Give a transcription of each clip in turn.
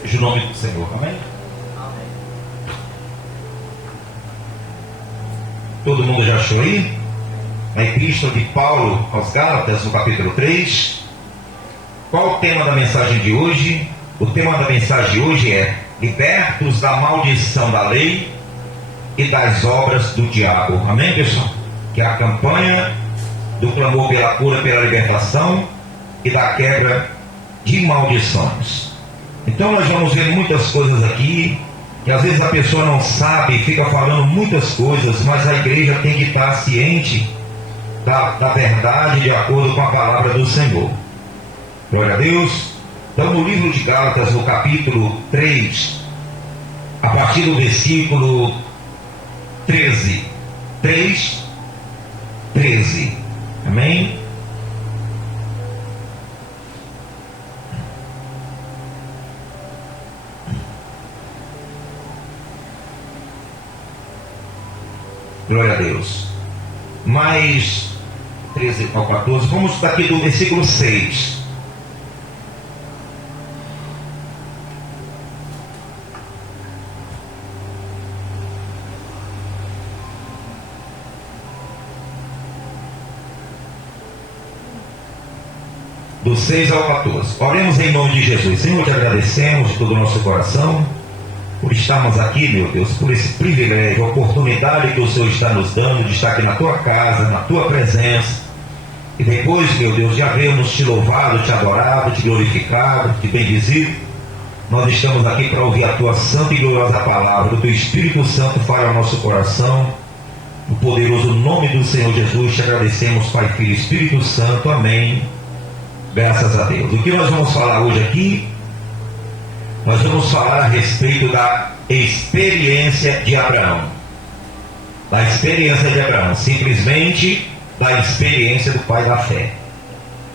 Seja o nome do Senhor, amém? Todo mundo já achou aí? Na Epístola de Paulo aos Gálatas, no capítulo 3. Qual o tema da mensagem de hoje? O tema da mensagem de hoje é: libertos da maldição da lei e das obras do diabo. Amém, pessoal? Que é a campanha do clamor pela cura, pela libertação e da quebra de maldições. Então nós vamos ver muitas coisas aqui, que às vezes a pessoa não sabe, fica falando muitas coisas, mas a igreja tem que estar ciente da verdade, de acordo com a palavra do Senhor. Glória a Deus. Então no livro de Gálatas, no capítulo 3, a partir do versículo 13. 13. Amém? Glória a Deus. Mais 13 ao 14. Vamos daqui do versículo 6. Do 6 ao 14. Oremos em nome de Jesus. Senhor, te agradecemos de todo o nosso coração por estarmos aqui, meu Deus, por esse privilégio, a oportunidade que o Senhor está nos dando de estar aqui na tua casa, na tua presença. E depois, meu Deus, de havermos te louvado, te adorado, te glorificado, te bendizido, nós estamos aqui para ouvir a tua santa e gloriosa palavra. O teu Espírito Santo fala ao nosso coração. No poderoso nome do Senhor Jesus, te agradecemos, Pai, Filho e Espírito Santo. Amém. Graças a Deus. O que nós vamos falar hoje aqui? Nós vamos falar a respeito da experiência de Abraão. Da experiência de Abraão. Simplesmente da experiência do pai da fé.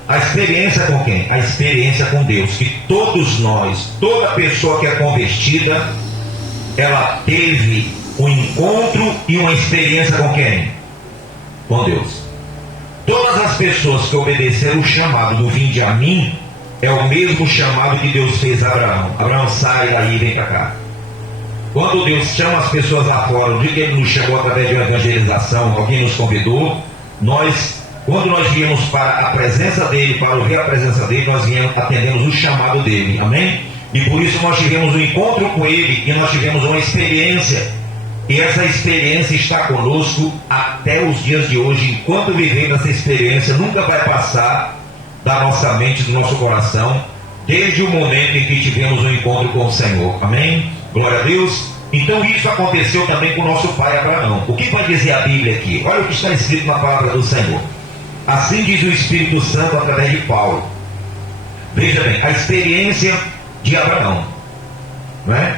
A experiência com quem? A experiência com Deus. Que todos nós, toda pessoa que é convertida, ela teve um encontro e uma experiência com quem? Com Deus. Todas as pessoas que obedeceram o chamado do vinde a mim, é o mesmo chamado que Deus fez a Abraão. Abraão, sai daí e vem para cá. Quando Deus chama as pessoas lá fora, o dia que Ele nos chamou através de uma evangelização, alguém nos convidou, quando nós viemos para a presença dEle, para ouvir a presença dEle, nós atendemos o chamado dEle. Amém? E por isso nós tivemos um encontro com Ele e nós tivemos uma experiência. E essa experiência está conosco até os dias de hoje. Enquanto vivemos essa experiência, nunca vai passar da nossa mente, do nosso coração, desde o momento em que tivemos um encontro com o Senhor. Amém? Glória a Deus. Então isso aconteceu também com o nosso pai Abraão. O que vai dizer a Bíblia aqui? Olha o que está escrito na palavra do Senhor. Assim diz o Espírito Santo através de Paulo. Veja bem, a experiência de Abraão, não é?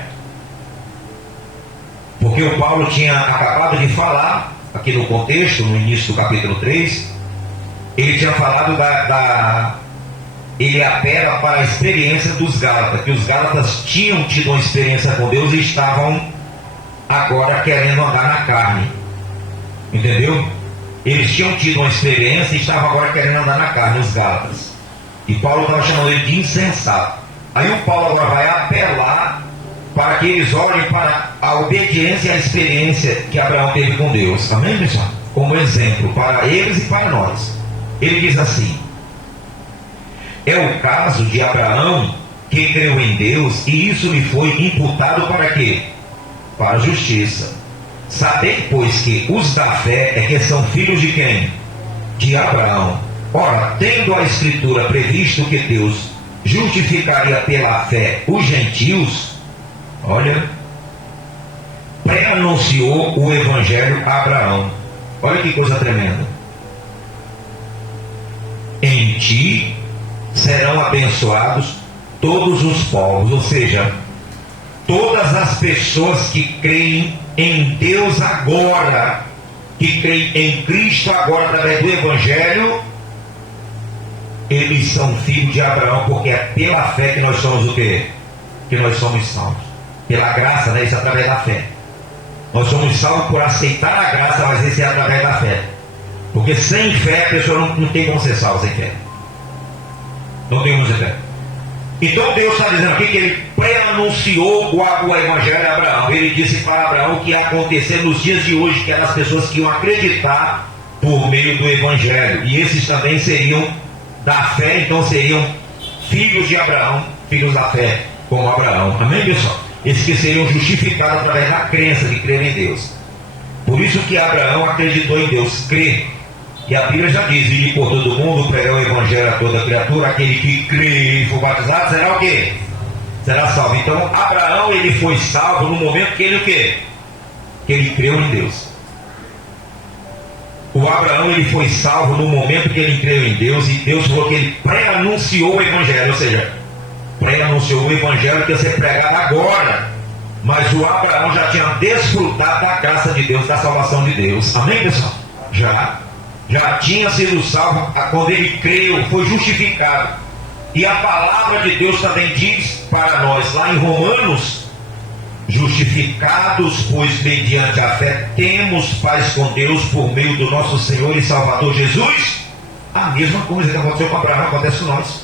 Porque o Paulo tinha acabado de falar, aqui no contexto, no início do capítulo 3, ele tinha falado ele apela para a experiência dos Gálatas, que os Gálatas tinham tido uma experiência com Deus e estavam agora querendo andar na carne. Entendeu? Eles tinham tido uma experiência e estavam agora querendo andar na carne, os Gálatas. E Paulo estava chamando ele de insensato. Aí o Paulo agora vai apelar para que eles olhem para a obediência e a experiência que Abraão teve com Deus. Amém, pessoal? Como exemplo para eles e para nós. Ele diz assim: é o caso de Abraão, que creu em Deus, e isso lhe foi imputado para quê? Para a justiça. Sabei, pois, que os da fé é que são filhos de quem? De Abraão. Ora, tendo a Escritura previsto que Deus justificaria pela fé os gentios, olha, pré-anunciou o Evangelho a Abraão. Olha que coisa tremenda. Em ti serão abençoados todos os povos. Ou seja, todas as pessoas que creem em Deus agora, que creem em Cristo agora através do Evangelho, eles são filhos de Abraão, porque é pela fé que nós somos o quê? Que nós somos salvos. Pela graça, né? Isso é através da fé. Nós somos salvos por aceitar a graça, mas isso é através da fé. Porque sem fé a pessoa não tem como ser salva sem fé. Não tem como ser fé. Então Deus está dizendo aqui que ele pré-anunciou o evangelho a Abraão. Ele disse para Abraão o que ia acontecer nos dias de hoje, que eram as pessoas que iam acreditar por meio do evangelho. E esses também seriam da fé, então seriam filhos de Abraão, filhos da fé, como Abraão. Amém, pessoal? Esses que seriam justificados através da crença de crer em Deus. Por isso que Abraão acreditou em Deus, crê. E a Bíblia já diz: ir por todo mundo, pregar o evangelho a toda criatura, aquele que crê e for batizado, será o quê? Será salvo. Então Abraão, ele foi salvo no momento que ele o quê? Que ele creu em Deus. O Abraão, ele foi salvo no momento que ele creu em Deus, e Deus falou que ele pré-anunciou o evangelho, ou seja, pré-anunciou o evangelho que ia ser pregado agora, mas o Abraão já tinha desfrutado da graça de Deus, da salvação de Deus. Amém, pessoal? Já tinha sido salvo quando ele creu, foi justificado. E a palavra de Deus também diz para nós, lá em Romanos: justificados, pois mediante a fé temos paz com Deus por meio do nosso Senhor e Salvador Jesus. A mesma coisa que aconteceu com Abraão acontece com nós.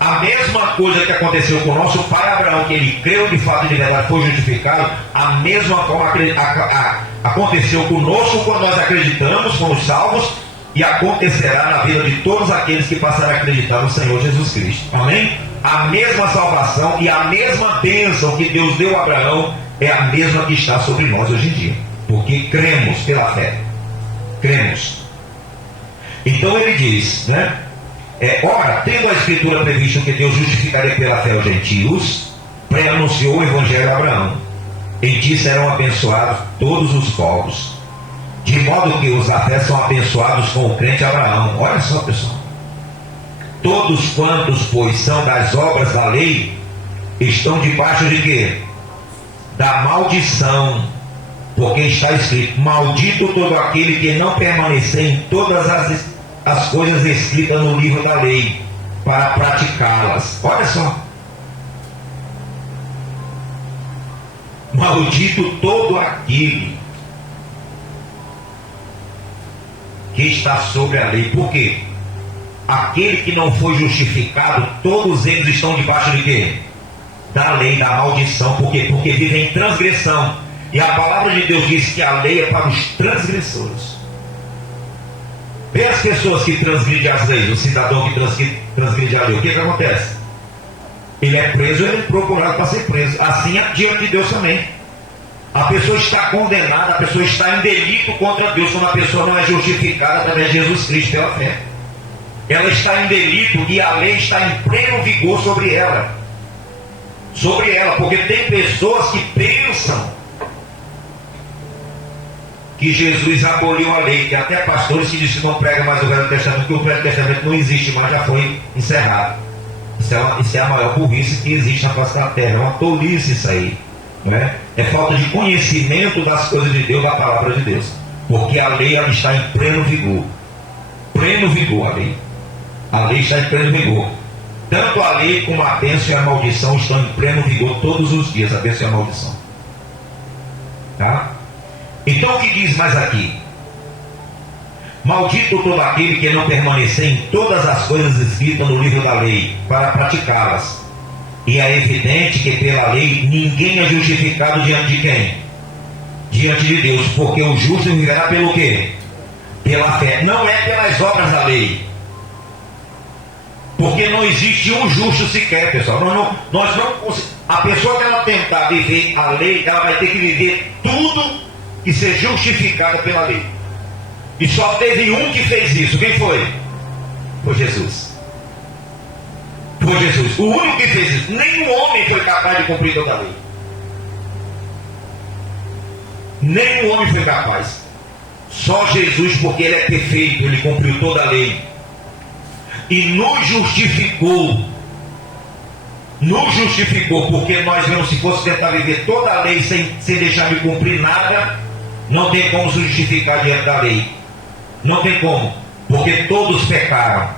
A mesma coisa que aconteceu com o nosso pai Abraão, que ele creu de fato e de verdade, foi justificado, a mesma forma aconteceu conosco quando nós acreditamos, fomos salvos, e acontecerá na vida de todos aqueles que passarem a acreditar no Senhor Jesus Cristo. Amém? A mesma salvação e a mesma bênção que Deus deu a Abraão é a mesma que está sobre nós hoje em dia, porque cremos pela fé. Cremos. Então ele diz, né? Ora, tendo a Escritura previsto que Deus justificaria pela fé os gentios, pré-anunciou o evangelho a Abraão: em ti serão abençoados todos os povos, de modo que os da fé são abençoados com o crente Abraão. Olha só, pessoal: todos quantos, pois, são das obras da lei, estão debaixo de quê? Da maldição, porque está escrito: maldito todo aquele que não permanecer em todas as coisas escritas no livro da lei, para praticá-las. Olha só: maldito todo aquele que está sobre a lei. Por quê? Aquele que não foi justificado, todos eles estão debaixo de quê? Da lei, da maldição. Por quê? Porque vivem em transgressão. E a palavra de Deus diz que a lei é para os transgressores. Vê as pessoas que transgridem as leis, o cidadão que transgride a lei, o que acontece? Ele é preso, ele é procurado para ser preso. Assim é diante de Deus também. A pessoa está condenada, a pessoa está em delito contra Deus quando a pessoa não é justificada através de Jesus Cristo pela fé. Ela está em delito e a lei está em pleno vigor sobre ela. Sobre ela, porque tem pessoas que pensam que Jesus aboliu a lei. Tem até pastores que dizem que não pregam mais o Velho Testamento, que o Velho Testamento não existe mais, já foi encerrado. Isso é a maior burrice que existe na face da terra. É uma tolice isso aí. Não é? É falta de conhecimento das coisas de Deus, da palavra de Deus. Porque a lei, ela está em pleno vigor. Pleno vigor a lei. A lei está em pleno vigor. Tanto a lei como a bênção e a maldição estão em pleno vigor todos os dias, a bênção e a maldição. Tá? Então o que diz mais aqui? Maldito todo aquele que não permanecer em todas as coisas escritas no livro da lei, para praticá-las. E é evidente que pela lei ninguém é justificado diante de quem? Diante de Deus, porque o justo viverá pelo quê? Pela fé. Não é pelas obras da lei. Porque não existe um justo sequer, pessoal. Nós não, a pessoa que ela tentar viver a lei, ela vai ter que viver tudo e ser justificada pela lei. E só teve um que fez isso. Quem foi? Foi Jesus. Foi Jesus. O único que fez isso. Nenhum homem foi capaz de cumprir toda a lei. Nenhum homem foi capaz. Só Jesus, porque ele é perfeito, ele cumpriu toda a lei. E nos justificou. Nos justificou, porque nós mesmos, se fosse tentar viver toda a lei sem deixar de cumprir nada, não tem como se justificar diante da lei. Não tem como. Porque todos pecaram.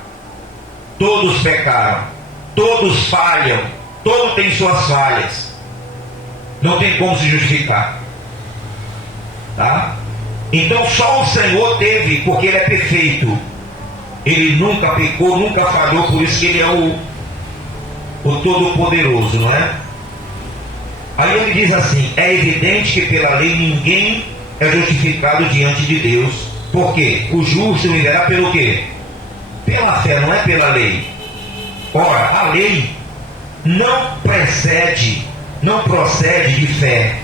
Todos pecaram. Todos falham. Todos têm suas falhas. Não tem como se justificar. Tá? Então só o Senhor teve, porque Ele é perfeito. Ele nunca pecou, nunca falhou, por isso que Ele é o Todo-Poderoso, não é? Aí ele diz assim: é evidente que pela lei ninguém é justificado diante de Deus. Por quê? O justo viverá pelo quê? Pela fé, não é pela lei. Ora, a lei não procede de fé.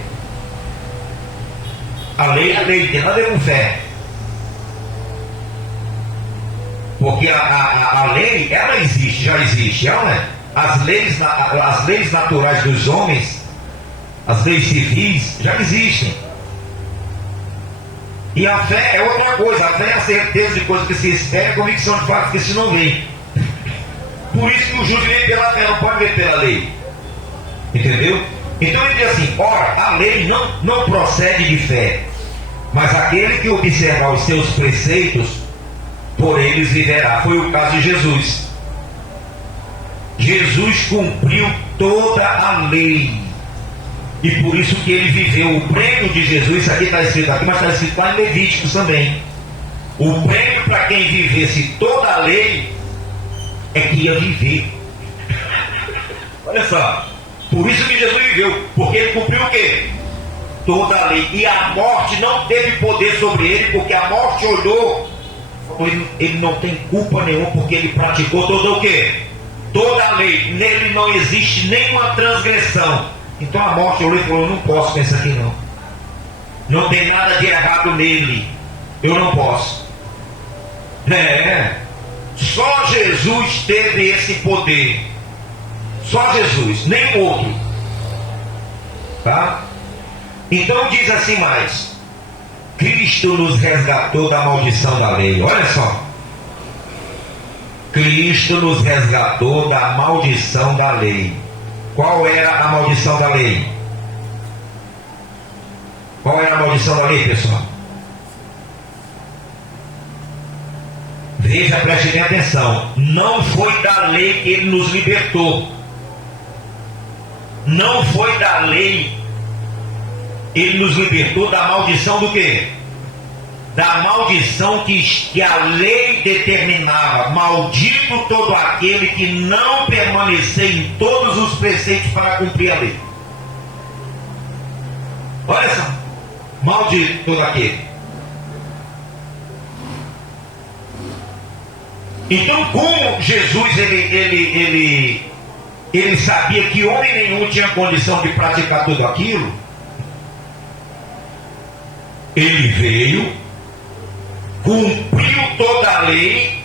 A lei tem nada a ver com fé. Porque a lei, ela existe, já existe, ela, né? As leis naturais dos homens, as leis civis, já existem. E a fé é outra coisa. A fé é a certeza de coisas que se espera, convicção de fatos que se não vê. Por isso que o justo vem pela fé, não pode ver pela lei. Entendeu? Então ele diz assim: ora, a lei não procede de fé, mas aquele que observar os seus preceitos, por eles viverá. Foi o caso de Jesus. Jesus cumpriu toda a lei, e por isso que ele viveu. O prêmio de Jesus, isso aqui está escrito aqui, mas está escrito lá em Levíticos também. O prêmio para quem vivesse toda a lei é que ia viver. Olha só, por isso que Jesus viveu, porque ele cumpriu o quê? Toda a lei. E a morte não teve poder sobre ele, porque a morte olhou, ele não tem culpa nenhuma, porque ele praticou todo o quê? Toda a lei. Nele não existe nenhuma transgressão. Então a morte olhou e falou: eu não posso com isso aqui não. Não tem nada de errado nele. Eu não posso. Só Jesus teve esse poder. Só Jesus, nem outro. Tá? Então diz assim mais: Cristo nos resgatou da maldição da lei. Olha só. Cristo nos resgatou da maldição da lei. Qual era a maldição da lei? Qual era a maldição da lei, pessoal? Veja, preste bem atenção. Não foi da lei que ele nos libertou. Não foi da lei. Ele nos libertou da maldição do quê? Da maldição que a lei determinava. Maldito todo aquele que não permanecer em todos os preceitos para cumprir a lei. Olha só. Maldito todo aquele. Então, como Jesus ele sabia que homem nenhum tinha condição de praticar tudo aquilo, ele veio, cumpriu toda a lei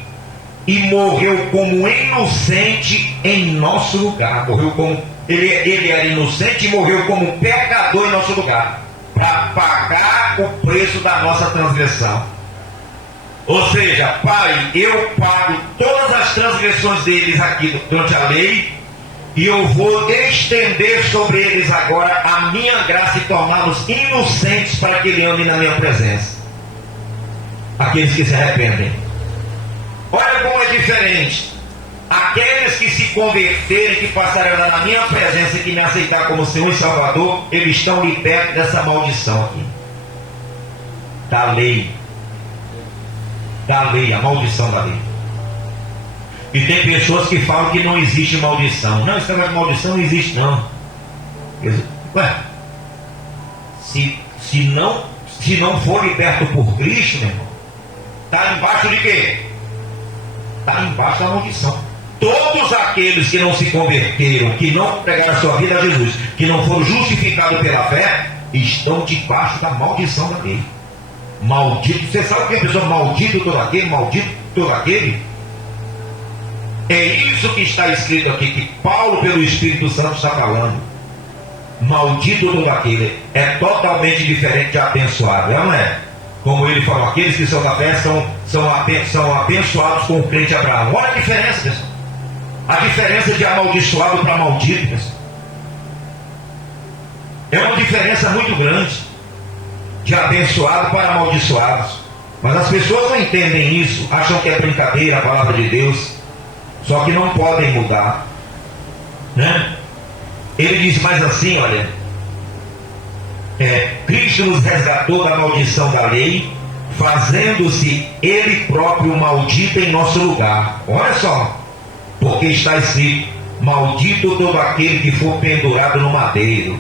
e morreu como inocente em nosso lugar. Morreu como ele era inocente e morreu como pecador em nosso lugar, para pagar o preço da nossa transgressão. Ou seja, Pai, eu pago todas as transgressões deles aqui durante a lei, e eu vou estender sobre eles agora a minha graça e torná-los inocentes para que ele ande na minha presença. Aqueles que se arrependem. Olha como é diferente. Aqueles que se converterem, que passarem na minha presença e que me aceitar como Senhor e Salvador, eles estão libertos dessa maldição aqui. Da lei. Da lei, a maldição da lei. E tem pessoas que falam que não existe maldição. Não, esse negócio de maldição não existe não. Ué, se não for liberto por Cristo, meu irmão, está embaixo de quê? Está embaixo da maldição. Todos aqueles que não se converteram, que não entregaram a sua vida a Jesus, que não foram justificados pela fé, estão debaixo da maldição da lei. Maldito. Você sabe o que é a pessoa maldito todo aquele, maldito todo aquele? É isso que está escrito aqui, que Paulo, pelo Espírito Santo, está falando. Maldito todo aquele. É totalmente diferente de abençoado, não é? Como ele falou, aqueles que são da fé são abençoados com o crente Abraão. Olha a diferença, pessoal. A diferença de amaldiçoado para maldito, pessoal. É uma diferença muito grande de abençoado para amaldiçoados. Mas as pessoas não entendem isso, acham que é brincadeira a palavra de Deus. Só que não podem mudar, né? Ele diz mais assim, olha, Cristo nos resgatou da maldição da lei, fazendo-se Ele próprio maldito em nosso lugar. Olha só, porque está escrito: maldito todo aquele que for pendurado no madeiro.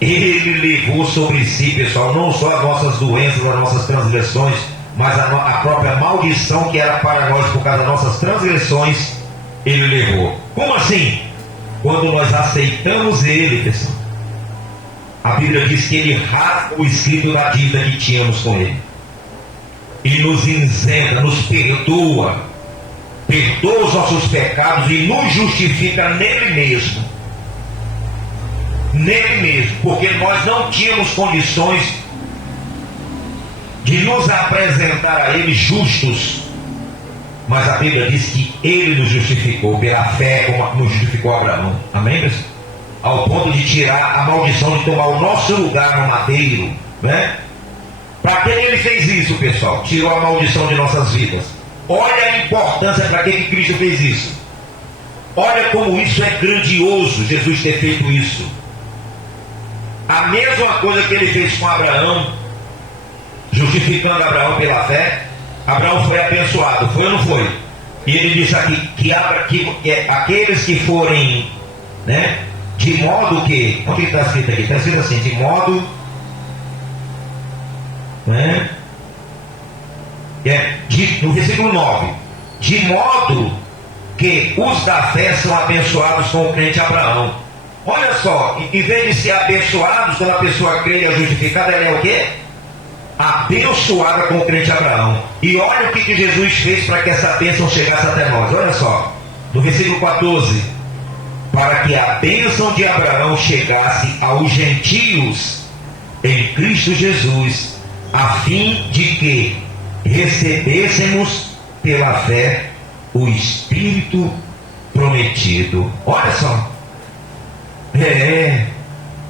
Ele levou sobre si, pessoal, não só as nossas doenças, as nossas transgressões, mas a própria maldição que era para nós por causa das nossas transgressões, ele levou. Como assim? Quando nós aceitamos ele, pessoal, a Bíblia diz que ele rasga o escrito da dívida que tínhamos com ele e nos isenta, nos perdoa os nossos pecados e nos justifica nele mesmo, porque nós não tínhamos condições de nos apresentar a ele justos, mas a Bíblia diz que ele nos justificou pela fé, como nos justificou Abraão. Amém, pessoal? Ao ponto de tirar a maldição de tomar o nosso lugar no madeiro, né? Para que ele fez isso, pessoal? Tirou a maldição de nossas vidas. Olha a importância para que Cristo fez isso. Olha como isso é grandioso, Jesus ter feito isso. A mesma coisa que ele fez com Abraão, justificando Abraão pela fé. Abraão foi abençoado, foi ou não foi? E ele disse aqui que aqueles que forem, né, de modo que, onde está escrito aqui? Está escrito assim, de modo, né, no versículo 9, de modo que os da fé são abençoados com o crente Abraão. Olha só, em vez de ser abençoados, quando a pessoa crê e é justificada, ela é o quê? Abençoada com o crente Abraão. E olha o que Jesus fez para que essa bênção chegasse até nós. Olha só, no versículo 14: para que a bênção de Abraão chegasse aos gentios em Cristo Jesus, a fim de que recebêssemos pela fé o Espírito prometido. Olha só.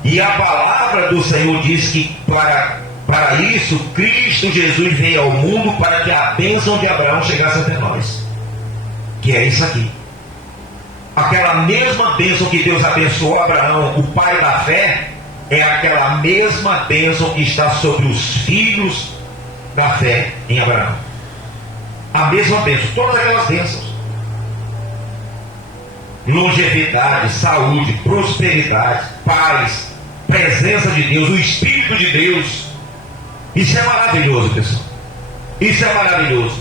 E a palavra do Senhor diz que para isso Cristo Jesus veio ao mundo, para que a bênção de Abraão chegasse até nós. Que é isso aqui. Aquela mesma bênção que Deus abençoou Abraão, o pai da fé, é aquela mesma bênção que está sobre os filhos da fé em Abraão. A mesma bênção, todas aquelas bênçãos. Longevidade, saúde, prosperidade, paz, presença de Deus, o Espírito de Deus. Isso é maravilhoso, pessoal. Isso é maravilhoso.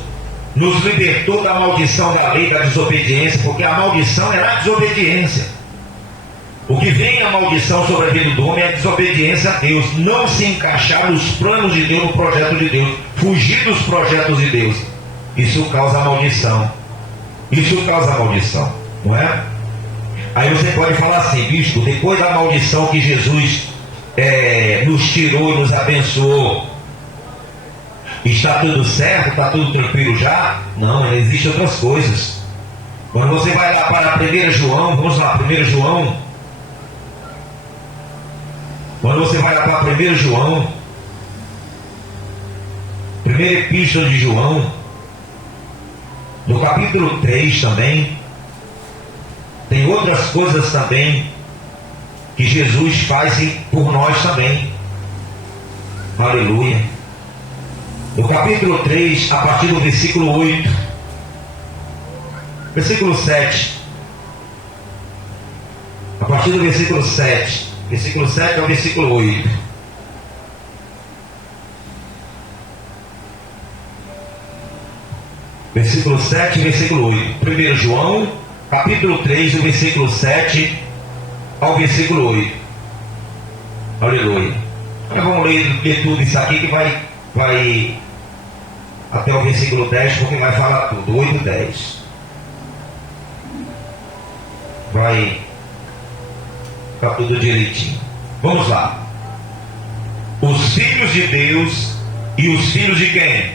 Nos libertou da maldição da lei da desobediência, porque a maldição era a desobediência. O que vem a maldição sobre a vida do homem é a desobediência a Deus, não se encaixar nos planos de Deus, no projeto de Deus, fugir dos projetos de Deus. Isso causa maldição. Isso causa maldição, não é? Aí você pode falar assim, bispo, depois da maldição que Jesus nos tirou e nos abençoou, está tudo certo? Está tudo tranquilo já? Não, existem outras coisas. Quando você vai lá para 1 João, vamos lá, 1 João. Quando você vai lá para 1 João, primeira epístola de João, no capítulo 3 também, tem outras coisas também que Jesus faz por nós também. Aleluia. No capítulo 3, a partir do versículo 8, versículo 7, a partir do versículo 7, versículo 7 ao versículo 8. Versículo 7 e versículo 8. 1 João, capítulo 3, do versículo 7 ao versículo 8. Aleluia. Então vamos ler tudo isso aqui que vai até o versículo 10, porque vai falar tudo. 8 e 10. Vai ficar tudo direitinho. Vamos lá. Os filhos de Deus e os filhos de quem?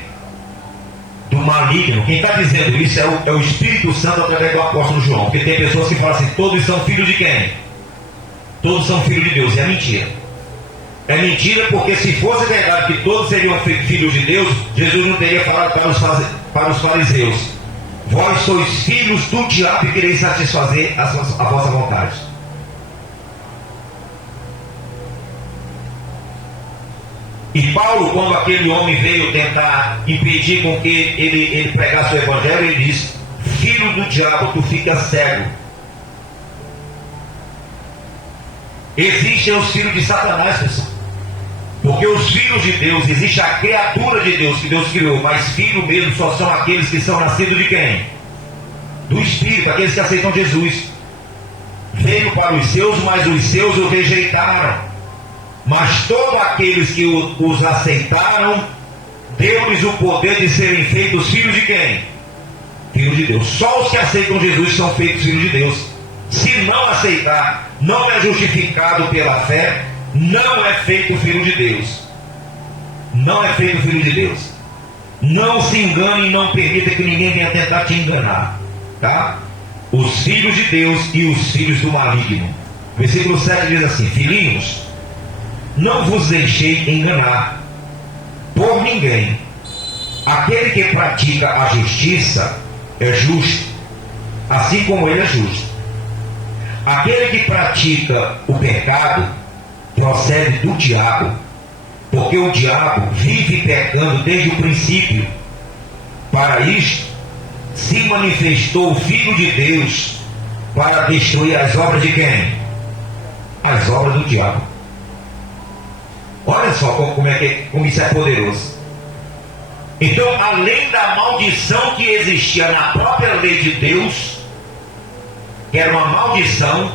Do maligno. Quem está dizendo isso é o Espírito Santo através do apóstolo João. Porque tem pessoas que falam assim, todos são filhos de quem? Todos são filhos de Deus. E é mentira. É mentira, porque se fosse verdade que todos seriam filhos de Deus, Jesus não teria falado para os fariseus: vós sois filhos do diabo e quereis satisfazer a vossa vontade. E Paulo, quando aquele homem veio tentar impedir com que ele pregasse o evangelho, ele disse: filho do diabo, tu fica cego. Existem os filhos de Satanás, pessoal. Porque os filhos de Deus, existe a criatura de Deus que Deus criou, mas filho mesmo só são aqueles que são nascidos de quem? Do Espírito, aqueles que aceitam Jesus. Veio para os seus, mas os seus o rejeitaram. Mas todos aqueles que os aceitaram, deu-lhes o poder de serem feitos filhos de quem? Filhos de Deus. Só os que aceitam Jesus são feitos filhos de Deus. Se não aceitar, não é justificado pela fé, não é feito filho de Deus. Não é feito filho de Deus. Não se engane e não permita que ninguém venha tentar te enganar. Tá? Os filhos de Deus e os filhos do maligno. Versículo 7 diz assim: filhinhos, não vos deixei enganar por ninguém. Aquele que pratica a justiça é justo, assim como ele é justo. Aquele que pratica o pecado procede do diabo, porque o diabo vive pecando desde o princípio. Para isto se manifestou o Filho de Deus, para destruir as obras de quem? As obras do diabo. Olha só como isso é poderoso. Então, além da maldição que existia na própria lei de Deus, que era uma maldição,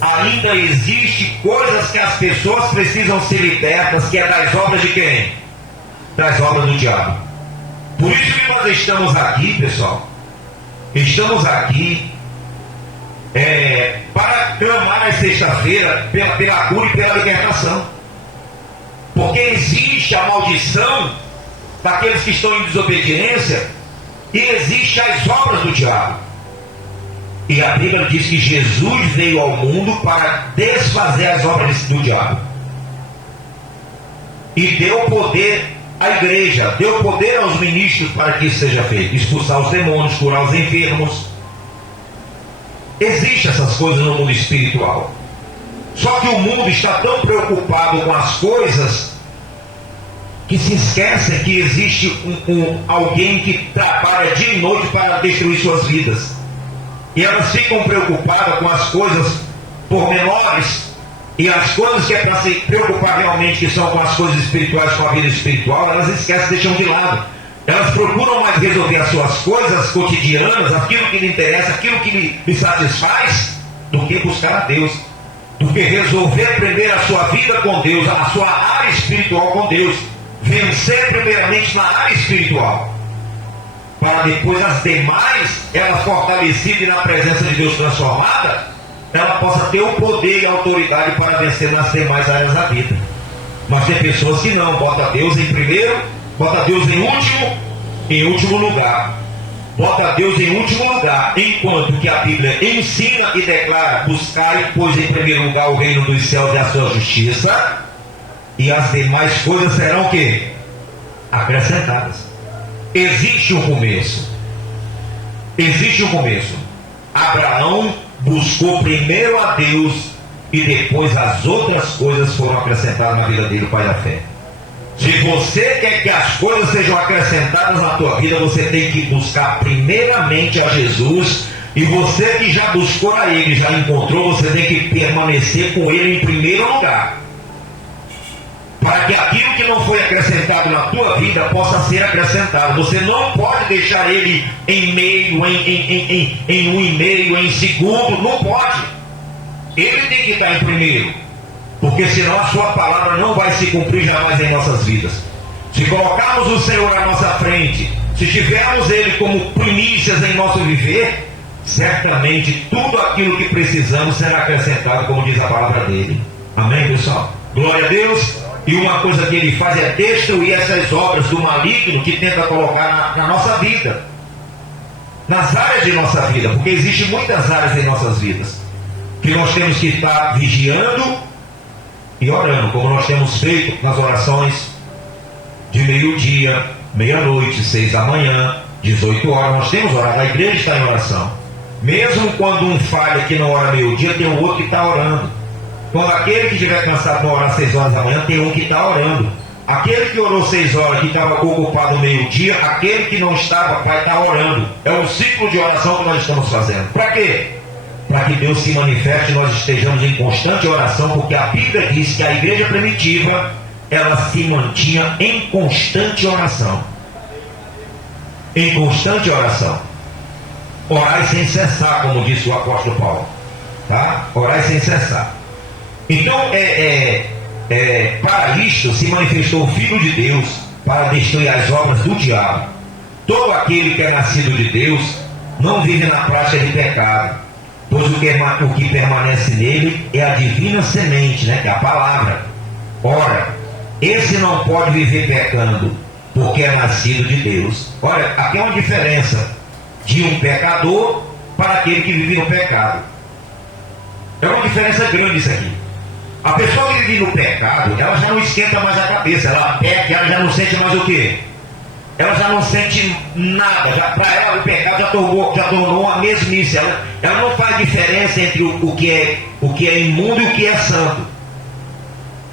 ainda existe coisas que as pessoas precisam ser libertas, que é das obras de quem? Das obras do diabo. Por isso que nós estamos aqui, pessoal. Estamos aqui para clamar na sexta-feira pela cura e pela libertação. Porque existe a maldição daqueles que estão em desobediência e existe as obras do diabo. E a Bíblia diz que Jesus veio ao mundo para desfazer as obras do diabo. E deu poder à igreja, deu poder aos ministros para que isso seja feito. Expulsar os demônios, curar os enfermos. Existem essas coisas no mundo espiritual. Só que o mundo está tão preocupado com as coisas que se esquecem que existe alguém que trabalha dia e noite para destruir suas vidas. E elas ficam preocupadas com as coisas pormenores, e as coisas que é para se preocupar realmente, que são com as coisas espirituais, com a vida espiritual, elas esquecem, deixam de lado. Elas procuram mais resolver as suas coisas cotidianas, aquilo que lhe interessa, aquilo que lhe satisfaz, do que buscar a Deus, do que resolver primeiro a sua vida com Deus, a sua área espiritual com Deus, vencer primeiramente na área espiritual, para depois as demais, ela fortalecida e na presença de Deus transformada, ela possa ter o poder e a autoridade para vencer nas demais áreas da vida. Mas tem pessoas que não, bota Deus em primeiro, bota Deus em último lugar. Bota Deus em último lugar, enquanto que a Bíblia ensina e declara: buscai, pois, em primeiro lugar o reino dos céus e a sua justiça, e as demais coisas serão o quê? Acrescentadas. Existe um começo. Existe um começo. Abraão buscou primeiro a Deus e depois as outras coisas foram acrescentadas na vida dele, o pai da fé. Se você quer que as coisas sejam acrescentadas na tua vida, você tem que buscar primeiramente a Jesus. E você que já buscou a Ele, já encontrou, você tem que permanecer com Ele em primeiro lugar, para que aquilo que não foi acrescentado na tua vida possa ser acrescentado. Você não pode deixar Ele em meio, em um e meio, em segundo. Não pode. Ele tem que estar em primeiro, porque senão a sua palavra não vai se cumprir jamais em nossas vidas. Se colocarmos o Senhor à nossa frente, se tivermos Ele como primícias em nosso viver, certamente tudo aquilo que precisamos será acrescentado, como diz a palavra dele. Amém, pessoal? Glória a Deus. E uma coisa que Ele faz é destruir essas obras do maligno que tenta colocar na nossa vida, nas áreas de nossa vida, porque existem muitas áreas em nossas vidas que nós temos que estar vigiando e orando, como nós temos feito nas orações de meio-dia, meia-noite, 6 da manhã, 18 horas. Nós temos orado, a igreja está em oração. Mesmo quando um falha aqui na hora meio-dia, tem um outro que está orando. Quando aquele que estiver cansado para orar 6 horas da manhã, tem um que está orando. Aquele que orou 6 horas, que estava ocupado meio-dia, aquele que não estava, vai estar orando. É um ciclo de oração que nós estamos fazendo. Para quê? Para que Deus se manifeste e nós estejamos em constante oração, porque a Bíblia diz que a igreja primitiva, ela se mantinha em constante oração. Em constante oração. Orai sem cessar, como disse o apóstolo Paulo. Tá? Orai sem cessar. Então, para isto se manifestou o Filho de Deus, para destruir as obras do diabo. Todo aquele que é nascido de Deus não vive na prática de pecado, pois o que permanece nele é a divina semente, né, que é a palavra. Ora, esse não pode viver pecando, porque é nascido de Deus. Olha, aqui é uma diferença de um pecador para aquele que vive no pecado. É uma diferença grande isso aqui. A pessoa que vive no pecado, ela já não esquenta mais a cabeça, ela peca, ela já não sente mais o quê? Ela já não sente nada, para ela o pecado já tornou uma mesmice, ela não faz diferença entre o que é imundo e o que é santo.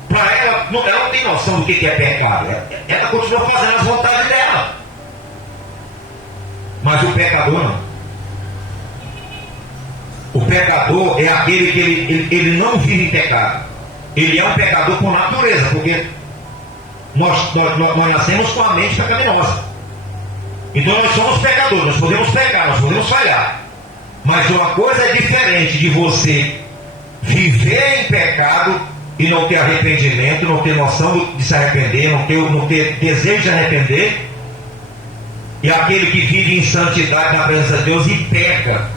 Para ela não tem noção do que é pecado, ela continua fazendo as vontades dela. Mas o pecador não. O pecador é aquele que ele não vive em pecado. Ele é um pecador por natureza, porque nós nascemos com a mente pecaminosa. Então nós somos pecadores, nós podemos pecar, nós podemos falhar. Mas uma coisa é diferente de você viver em pecado e não ter arrependimento, não ter noção de se arrepender, não ter desejo de arrepender, e aquele que vive em santidade na presença de Deus e peca,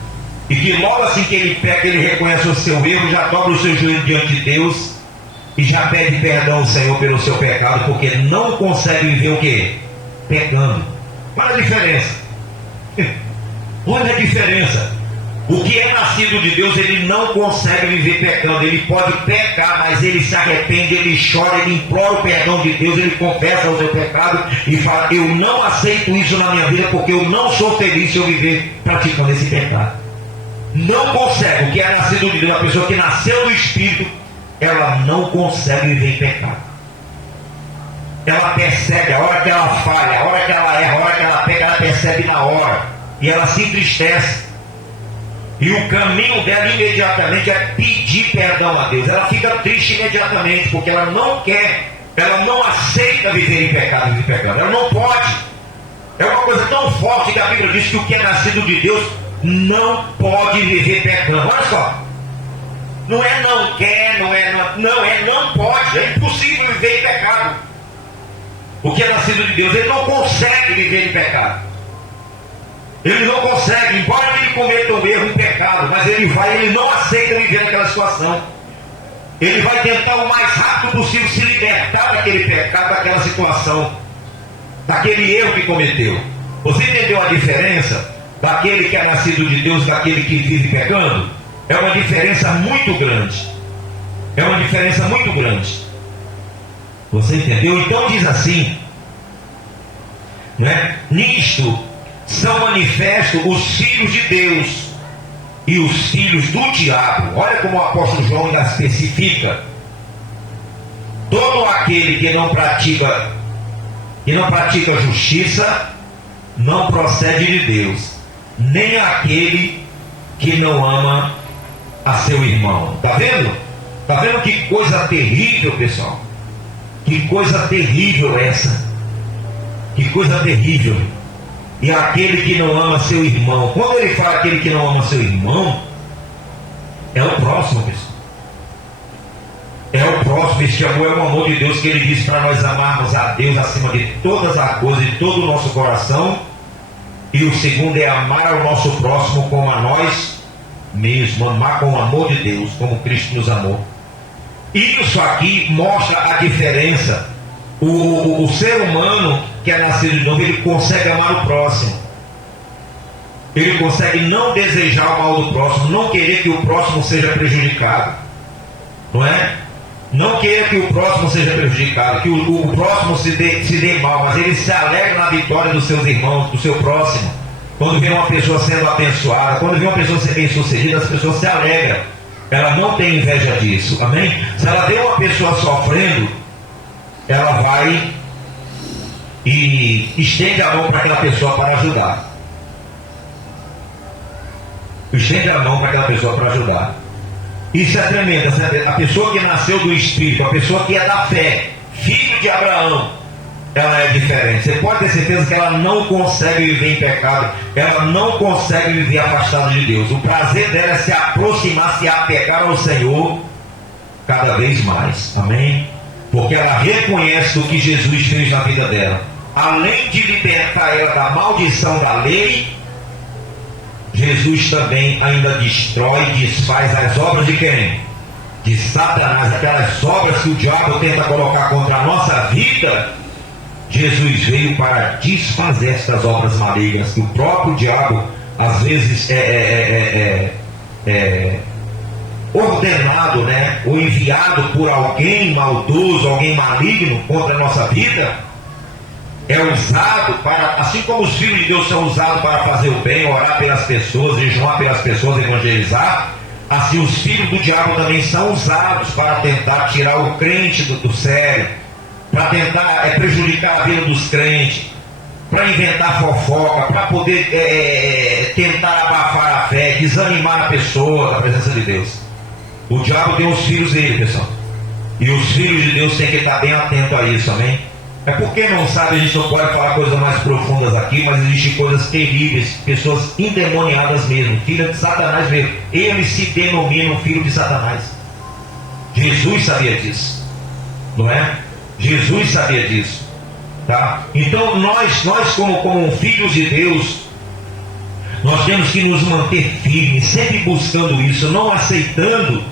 e que logo assim que ele peca, ele reconhece o seu erro, já dobra o seu joelho diante de Deus e já pede perdão ao Senhor pelo seu pecado, porque não consegue viver o quê? Pecando. Olha a diferença. Olha a diferença. O que é nascido de Deus, ele não consegue viver pecando. Ele pode pecar, mas ele se arrepende, ele chora, ele implora o perdão de Deus, ele confessa o seu pecado e fala: eu não aceito isso na minha vida, porque eu não sou feliz se eu viver praticando esse pecado. Não consegue. O que é nascido de Deus, a pessoa que nasceu do Espírito, ela não consegue viver em pecado. Ela percebe a hora que ela falha, a hora que ela erra, a hora que ela pega, ela percebe na hora, e ela se entristece. E o caminho dela imediatamente é pedir perdão a Deus. Ela fica triste imediatamente, porque ela não quer, ela não aceita viver em pecado, ela não pode. É uma coisa tão forte que a Bíblia diz que o que é nascido de Deus não pode viver pecando. Olha só, não é não quer, não pode, é impossível viver em pecado. O que é nascido de Deus, ele não consegue viver em pecado. Ele não consegue, embora ele cometa um erro, um pecado, mas ele não aceita viver naquela situação. Ele vai tentar o mais rápido possível se libertar daquele pecado, daquela situação, daquele erro que cometeu. Você entendeu a diferença daquele que é nascido de Deus e daquele que vive pecando? É uma diferença muito grande. É uma diferença muito grande. Você entendeu? Então diz assim, né? Nisto são manifestos os filhos de Deus e os filhos do diabo. Olha como o apóstolo João ainda especifica: todo aquele que não pratica justiça não procede de Deus, nem aquele que não ama a seu irmão. Está vendo? Está vendo que coisa terrível, pessoal? Que coisa terrível essa. Que coisa terrível. E aquele que não ama seu irmão. Quando ele fala aquele que não ama seu irmão, é o próximo, pessoal. É o próximo. Este amor é o amor de Deus, que ele diz para nós amarmos a Deus acima de todas as coisas, de todo o nosso coração. E o segundo é amar o nosso próximo como a nós mesmos. Amar com o amor de Deus, como Cristo nos amou. Isso aqui mostra a diferença. O ser humano que é nascido de novo, ele consegue amar o próximo. Ele consegue não desejar o mal do próximo, não querer que o próximo seja prejudicado. Não é? Não querer que o próximo seja prejudicado, que o próximo se dê mal, mas ele se alegra na vitória dos seus irmãos, do seu próximo. Quando vê uma pessoa sendo abençoada, quando vê uma pessoa ser bem sucedida, as pessoas se alegram. Ela não tem inveja disso, amém? Se ela vê uma pessoa sofrendo, ela vai e estende a mão para aquela pessoa para ajudar. Estende a mão para aquela pessoa para ajudar. Isso é tremendo. A pessoa que nasceu do Espírito, a pessoa que é da fé, filho de Abraão, ela é diferente. Você pode ter certeza que ela não consegue viver em pecado, ela não consegue viver afastada de Deus. O prazer dela é se aproximar, se apegar ao Senhor cada vez mais. Amém? Porque ela reconhece o que Jesus fez na vida dela. Além de libertar ela da maldição da lei, Jesus também ainda destrói, desfaz as obras de quem? De Satanás. Aquelas obras que o diabo tenta colocar contra a nossa vida, Jesus veio para desfazer estas obras malignas, que o próprio diabo às vezes ordenado, né, ou enviado por alguém maldoso, alguém maligno contra a nossa vida, é usado para, assim como os filhos de Deus são usados para fazer o bem, orar pelas pessoas, jejuar pelas pessoas, evangelizar, assim os filhos do diabo também são usados para tentar tirar o crente do sério, para tentar prejudicar a vida dos crentes, para inventar fofoca, para poder tentar abafar a fé, desanimar a pessoa da presença de Deus. O diabo tem os filhos dele, pessoal, e os filhos de Deus têm que estar bem atentos a isso, amém? É porque não sabe, a gente não pode falar coisas mais profundas aqui, mas existem coisas terríveis, pessoas endemoniadas mesmo, filhos de Satanás mesmo. Eles se denominam filhos de Satanás. Jesus sabia disso, não é? Jesus sabia disso, tá? Então nós como filhos de Deus, nós temos que nos manter firmes, sempre buscando isso, não aceitando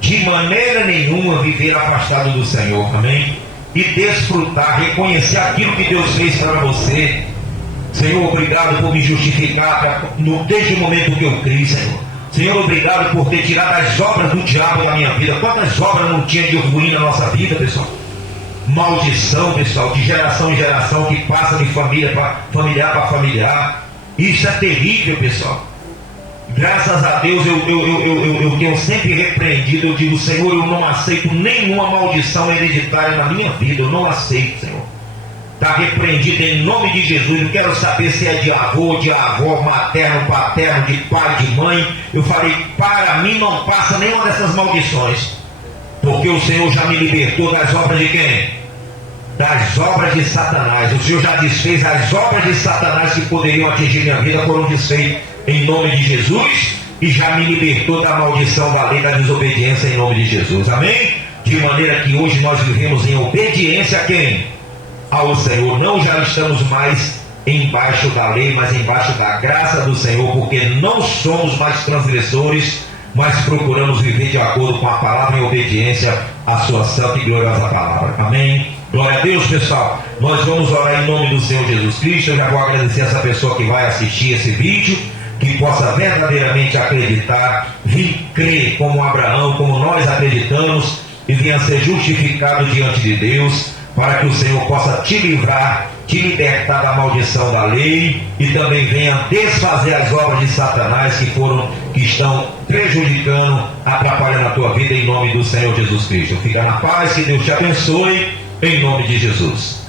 de maneira nenhuma viver afastado do Senhor, amém? E desfrutar, reconhecer aquilo que Deus fez para você. Senhor, obrigado por me justificar desde o momento que eu criei, Senhor. Senhor, obrigado por ter tirado as obras do diabo da minha vida. Quantas obras não tinha de ruim na nossa vida, pessoal? Maldição, pessoal, de geração em geração, que passa de familiar para familiar. Isso é terrível, pessoal. Graças a Deus eu tenho sempre repreendido. Eu digo, Senhor, eu não aceito nenhuma maldição hereditária na minha vida. Eu não aceito, Senhor. Está repreendido em nome de Jesus. Eu quero saber se é de avô, de avó, materno, paterno, de pai, de mãe. Eu falei, para mim não passa nenhuma dessas maldições, porque o Senhor já me libertou das obras de quem? Das obras de Satanás. O Senhor já desfez as obras de Satanás que poderiam atingir minha vida, foram desfeitas em nome de Jesus, e já me libertou da maldição da lei da desobediência em nome de Jesus, amém? De maneira que hoje nós vivemos em obediência a quem? Ao Senhor. Não já estamos mais embaixo da lei, mas embaixo da graça do Senhor, porque não somos mais transgressores, mas procuramos viver de acordo com a palavra em obediência à sua santa e gloriosa palavra, amém? Glória a Deus, pessoal. Nós vamos orar em nome do Senhor Jesus Cristo. Eu já vou agradecer essa pessoa que vai assistir esse vídeo, que possa verdadeiramente acreditar, vir crer como Abraão, como nós acreditamos, e venha ser justificado diante de Deus, para que o Senhor possa te livrar, te libertar da maldição da lei, e também venha desfazer as obras de Satanás que estão prejudicando, atrapalhando a tua vida, em nome do Senhor Jesus Cristo. Fica na paz, que Deus te abençoe, em nome de Jesus.